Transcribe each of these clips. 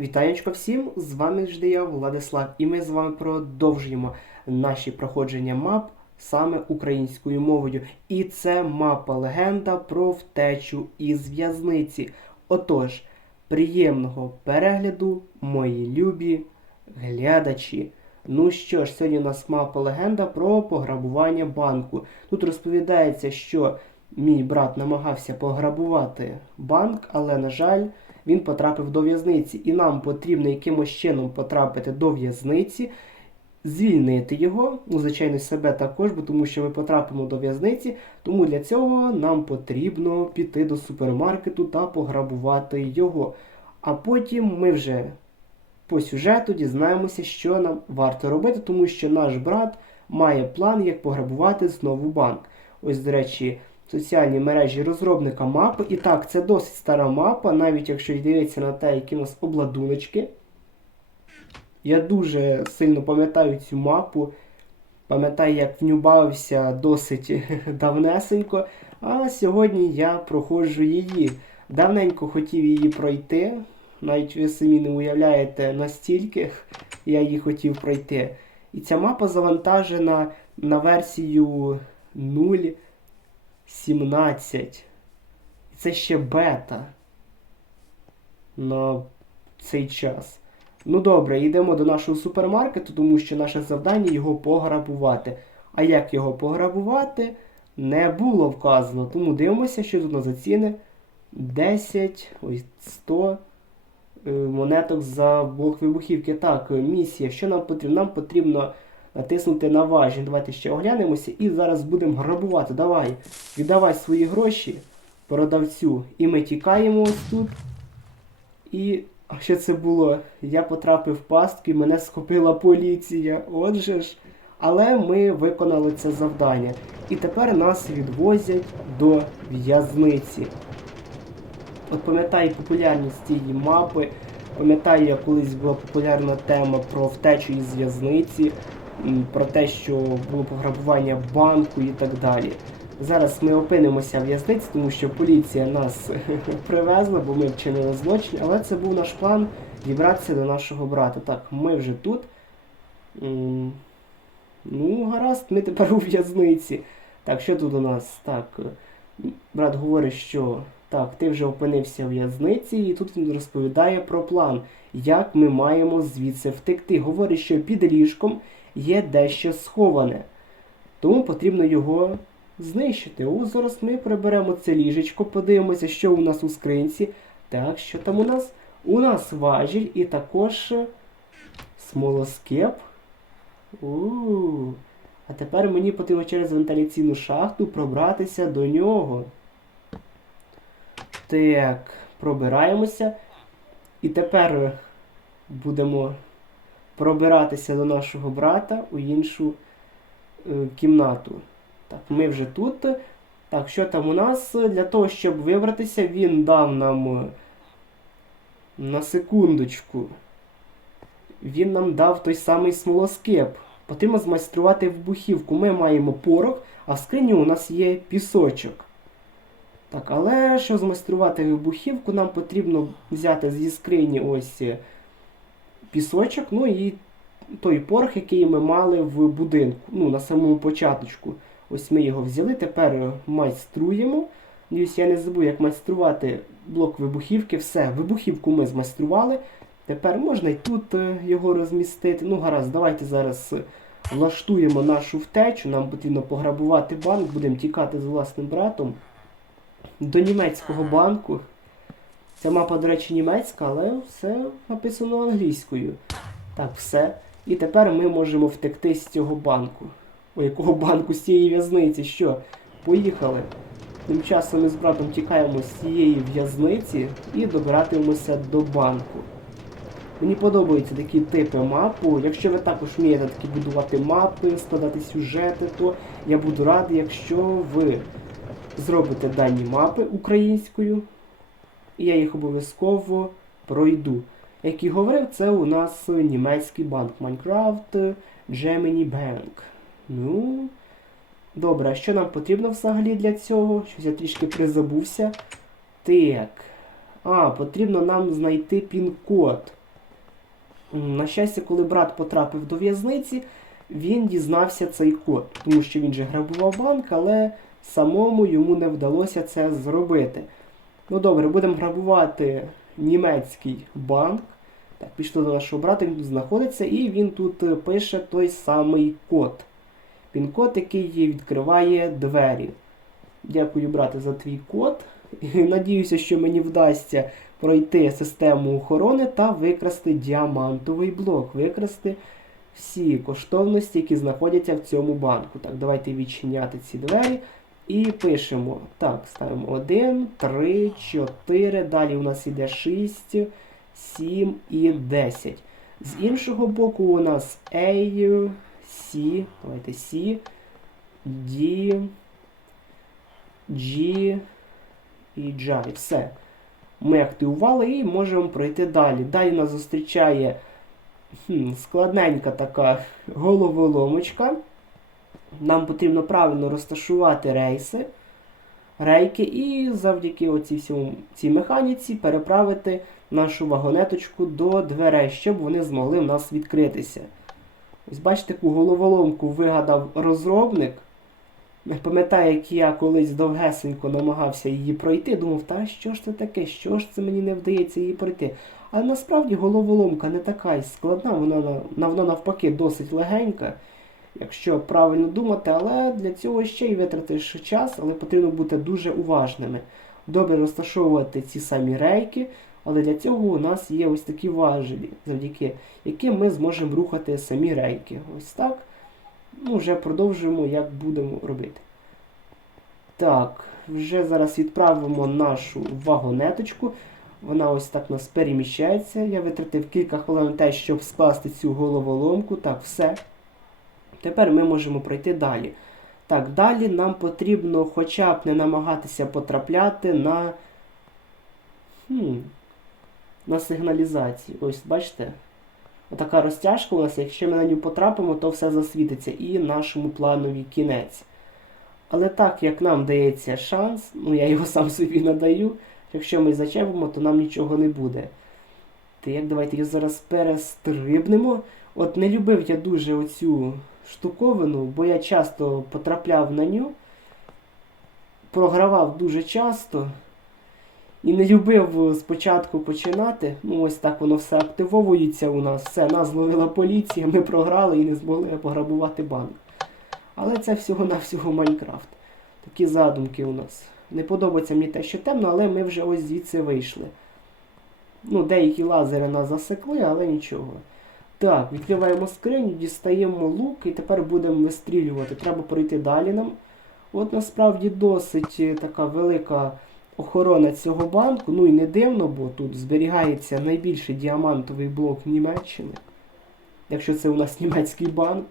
Вітаєчко всім! З вами жди я, Владислав, і ми з вами продовжуємо наші проходження мап саме українською мовою. І це мапа легенда про втечу із в'язниці. Отож, приємного перегляду, мої любі глядачі. Ну що ж, сьогодні у нас мапа легенда про пограбування банку. Тут розповідається, що мій брат намагався пограбувати банк, але, на жаль, він потрапив до в'язниці, і нам потрібно якимось чином потрапити до в'язниці, звільнити його, ну, звичайно, себе також, бо тому що ми потрапимо до в'язниці. Тому для цього нам потрібно піти до супермаркету та пограбувати його. А потім ми вже по сюжету дізнаємося, що нам варто робити, тому що наш брат має план, як пограбувати знову банк. Ось, до речі, соціальні мережі розробника мапи. І так, це досить стара мапа, навіть якщо дивитися на те, які у нас обладуночки. Я дуже сильно пам'ятаю цю мапу. Пам'ятаю, як в ню бавився досить давнесенько. А сьогодні я проходжу її. Давненько хотів її пройти. Навіть ви самі не уявляєте настільки я її хотів пройти. І ця мапа завантажена на версію 0.17. І це ще бета на цей час. Ну добре, йдемо до нашого супермаркету, тому що наше завдання його пограбувати. А як його пограбувати, не було вказано. Тому дивимося, що тут на за ціни 10, ой, 100 е, монеток за блок вибухівки. Так, е, місія. Що нам потрібно? Нам потрібно натиснути на важіль. Давайте ще оглянемося і зараз будемо грабувати. Давай, віддавай свої гроші продавцю. І ми тікаємо ось тут. І що це було? Я потрапив в пастку і мене схопила поліція. Отже ж. Але ми виконали це завдання. І тепер нас відвозять до в'язниці. От пам'ятаю популярність цієї мапи. Пам'ятаю, як колись була популярна тема про втечу із в'язниці, про те, що було пограбування банку і так далі. Зараз ми опинимося в в'язниці, тому що поліція нас привезла, бо ми вчинили злочин, але це був наш план дібратися до нашого брата. Так, ми вже тут. Ну, гаразд, ми тепер у в'язниці. Так, що тут у нас? Так, брат говорить, що так, ти вже опинився в в'язниці, і тут він розповідає про план, як ми маємо звідси втекти. Говорить, що під ліжком є дещо сховане. Тому потрібно його знищити. О, зараз ми приберемо це ліжечко, подивимося, що у нас у скринці. Так, що там у нас? У нас важіль і також е, смолоскип. У. А тепер мені потрібно через вентиляційну шахту пробратися до нього. Так, пробираємося. І тепер будемо пробиратися до нашого брата у іншу е, кімнату. Так, ми вже тут. Так, що там у нас? Для того, щоб вибратися, він дав нам е, на секундочку. Він нам дав той самий смолоскип. Потрібно змайструвати вибухівку. Ми маємо порох, а в скрині у нас є пісочок. Так, але щоб змайструвати вибухівку, нам потрібно взяти зі скрині ось е, пісочок, ну і той порох, який ми мали в будинку, ну, на самому початку. Ось ми його взяли, тепер майструємо. Дивіться, я не забув, як майструвати блок вибухівки. Все, вибухівку ми змайстрували. Тепер можна і тут е, його розмістити. Ну, гаразд, давайте зараз е, влаштуємо нашу втечу. Нам потрібно пограбувати банк, будемо тікати з власним братом до німецького банку. Ця мапа, до речі, німецька, але все написано англійською. Так, все. І тепер ми можемо втекти з цього банку. У якого банку з цієї в'язниці? Що? Поїхали. Тим часом ми з братом тікаємо з цієї в'язниці і добиратимемося до банку. Мені подобаються такі типи мапу. Якщо ви також вмієте такі будувати мапи, складати сюжети, то я буду радий, якщо ви зробите дані мапи українською, і я їх обов'язково пройду. Як і говорив, це у нас німецький банк Minecraft Gemini Bank. Ну, добре, а що нам потрібно взагалі для цього? Щось я трішки призабувся. Так. А, потрібно нам знайти пін-код. На щастя, коли брат потрапив до в'язниці, він дізнався цей код, тому що він же грабував банк, але самому йому не вдалося це зробити. Ну добре, будемо грабувати німецький банк. Так, пішли до нашого брата, він тут знаходиться, і він тут е, пише той самий код. Пін-код, який відкриває двері. Дякую, брате, за твій код. Надіюся, що мені вдасться пройти систему охорони та викрасти діамантовий блок, викрасти всі коштовності, які знаходяться в цьому банку. Так, давайте відчиняти ці двері. І пишемо. Так, ставимо 1, 3, 4. Далі у нас іде 6, 7 і 10. З іншого боку у нас A, C, давайте C, D, G і J. Все. Ми активували і можемо пройти далі. Далі нас зустрічає хм, складненька така головоломочка. Нам потрібно правильно розташувати рейси, рейки, і завдяки оцій всьому, цій механіці переправити нашу вагонеточку до дверей, щоб вони змогли в нас відкритися. Ось бачите, таку головоломку вигадав розробник. Пам'ятаю, як я колись довгесенько намагався її пройти, думав, та що ж це таке, що ж це мені не вдається її пройти. Але насправді головоломка не така складна, вона, вона навпаки досить легенька, якщо правильно думати, але для цього ще й витратиш час, але потрібно бути дуже уважними. Добре розташовувати ці самі рейки, але для цього у нас є ось такі важелі, завдяки яким ми зможемо рухати самі рейки. Ось так. Ну, вже продовжуємо, як будемо робити. Так, вже зараз відправимо нашу вагонеточку. Вона ось так у нас переміщається. Я витратив кілька хвилин на те, щоб скласти цю головоломку. Так, все. Тепер ми можемо пройти далі. Так, далі нам потрібно хоча б не намагатися потрапляти на. Хм, на сигналізацію. Ось, бачите? Отака розтяжка у нас, якщо ми на нього потрапимо, то все засвітиться і нашому планові кінець. Але так як нам дається шанс, ну я його сам собі надаю, якщо ми зачепимо, то нам нічого не буде. Так, давайте його зараз перестрибнемо. От не любив я дуже оцю штуковину, бо я часто потрапляв на ню, програвав дуже часто. І не любив спочатку починати. Ну, ось так воно все активовується у нас. Все, нас зловила поліція, ми програли і не змогли пограбувати банк. Але це всього-навсього Майнкрафт. Такі задумки у нас. Не подобається мені те, що темно, але ми вже ось звідси вийшли. Ну, деякі лазери нас засекли, але нічого. Так, відкриваємо скриню, дістаємо лук і тепер будемо вистрілювати. Треба пройти далі нам. От насправді досить е, така велика охорона цього банку. Ну і не дивно, бо тут зберігається найбільший діамантовий блок Німеччини. Якщо це у нас німецький банк.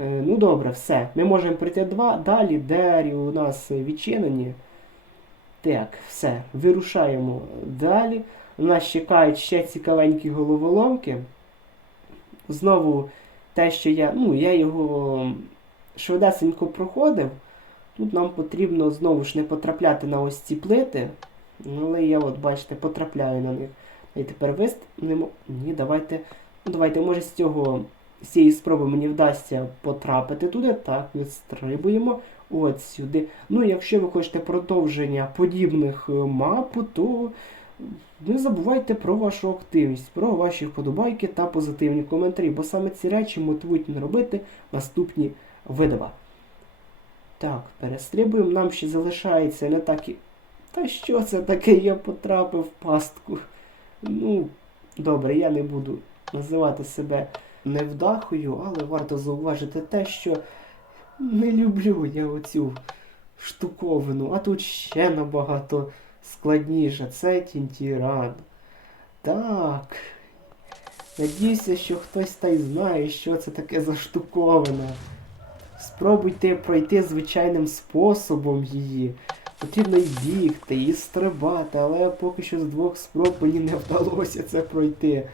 Е, ну добре, все. Ми можемо пройти два. Далі двері у нас відчинені. Так, все. Вирушаємо далі. Нас чекають ще цікавенькі головоломки. Знову те, що я. Ну, я його швидесенько проходив. Тут нам потрібно знову ж не потрапляти на ось ці плити. Але я от, бачите, потрапляю на них. І тепер виставимо. Ні, давайте. Ну, давайте, може, з цього. З цієї спроби мені вдасться потрапити туди. Так, відстрибуємо. От сюди. Ну, якщо ви хочете продовження подібних е, мап, то не забувайте про вашу активність, про ваші вподобайки та позитивні коментарі, бо саме ці речі мотивують мене робити наступні видива. Так, перестрибуємо. Нам ще залишається не так і. Та що це таке? Я потрапив в пастку. Ну, добре, я не буду називати себе невдахою, але варто зауважити те, що не люблю я оцю штуковину, а тут ще набагато складніше. Це Тінтіран. Так. Надіюся, що хтось та й знає, що це таке за штуковина. Спробуйте пройти звичайним способом її. Потрібно і бігти, і стрибати, але поки що з двох спроб мені не вдалося це пройти.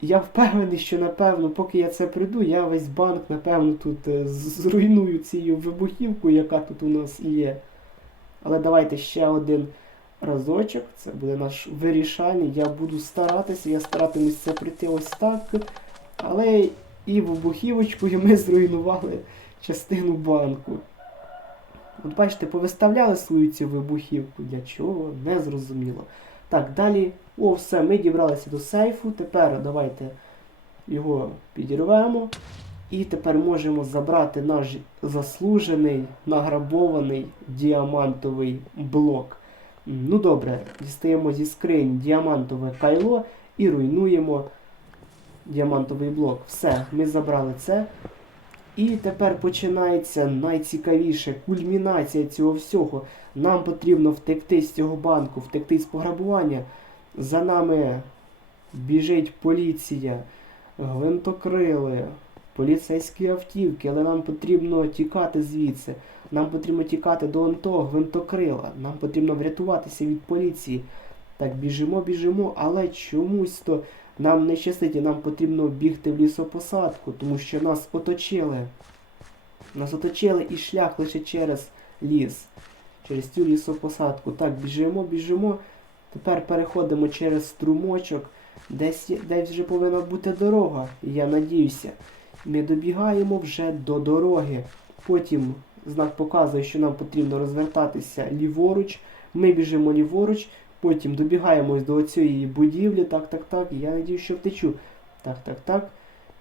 Я впевнений, що напевно, поки я це пройду, я весь банк, напевно, тут е, зруйную цією вибухівкою, яка тут у нас є. Але давайте ще один разочок. Це буде наш вирішальний. Я буду старатися, я старатимусь це прийти ось так. Але і вибухівочкою ми зруйнували частину банку. От бачите, повиставляли свою цю вибухівку. Для чого? Не зрозуміло. Так, далі. О, все, ми дібралися до сейфу. Тепер давайте його підірвемо. І тепер можемо забрати наш заслужений, награбований діамантовий блок. Ну добре, дістаємо зі скринь діамантове кайло і руйнуємо діамантовий блок. Все, ми забрали це. І тепер починається найцікавіше кульмінація цього всього. Нам потрібно втекти з цього банку, втекти з пограбування. За нами біжить поліція, гвинтокрили, поліцейські автівки, але нам потрібно тікати звідси. Нам потрібно тікати до того гвинтокрила. Нам потрібно врятуватися від поліції. Так, біжимо, біжимо, але чомусь то нам не щастить, і нам потрібно бігти в лісопосадку, тому що нас оточили. Нас оточили і шлях лише через ліс, через цю лісопосадку. Так, біжимо, біжимо. Тепер переходимо через струмочок. Десь, десь вже повинна бути дорога, я надіюся. Ми добігаємо вже до дороги. Потім знак показує, що нам потрібно розвертатися ліворуч. Ми біжимо ліворуч, потім добігаємось до цієї будівлі. Так, так, так. Я надію, що втечу. Так, так, так.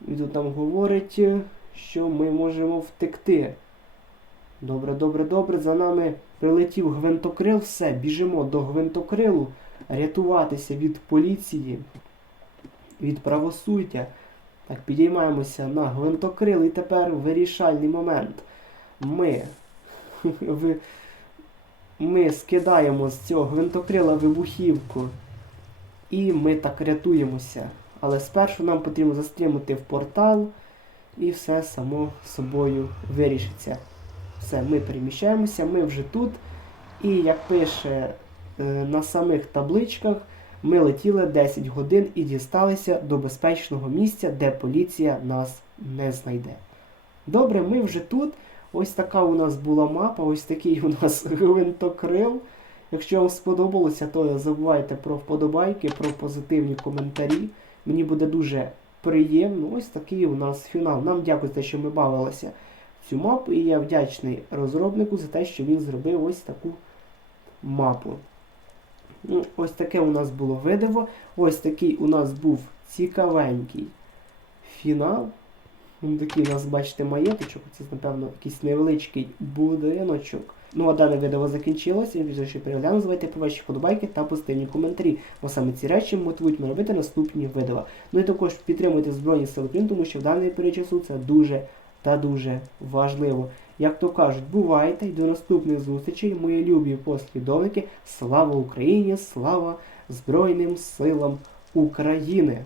І тут нам говорить, що ми можемо втекти. Добре, добре, добре. За нами прилетів гвинтокрил. Все, біжимо до гвинтокрилу, рятуватися від поліції, від правосуддя. Так, підіймаємося на гвинтокрил і тепер вирішальний момент. Ми, ми скидаємо з цього гвинтокрила вибухівку. І ми так рятуємося. Але спершу нам потрібно застрімити в портал, і все само собою вирішиться. Все, ми переміщаємося, ми вже тут. І як пише е, на самих табличках, ми летіли 10 годин і дісталися до безпечного місця, де поліція нас не знайде. Добре, ми вже тут. Ось така у нас була мапа, ось такий у нас гвинтокрил. Якщо вам сподобалося, то не забувайте про вподобайки, про позитивні коментарі. Мені буде дуже приємно. Ось такий у нас фінал. Нам дякую за те, що ми бавилися цю мапу, і я вдячний розробнику за те, що він зробив ось таку мапу. Ну, Ось таке у нас було видиво. Ось такий у нас був цікавенький фінал. Ну, Такий у нас, бачите, маєточок. Це, напевно, якийсь невеличкий будиночок. Ну, а дане відео закінчилося. Що перегляну, звайте про ваші вподобайки та позитивні коментарі. Бо саме ці речі мотивують мене робити наступні відео. Ну і також підтримуйте Збройні Сили України, тому що в даний період часу це дуже та дуже важливо. Як то кажуть, бувайте і до наступних зустрічей, мої любі послідовники. Слава Україні! Слава Збройним силам України!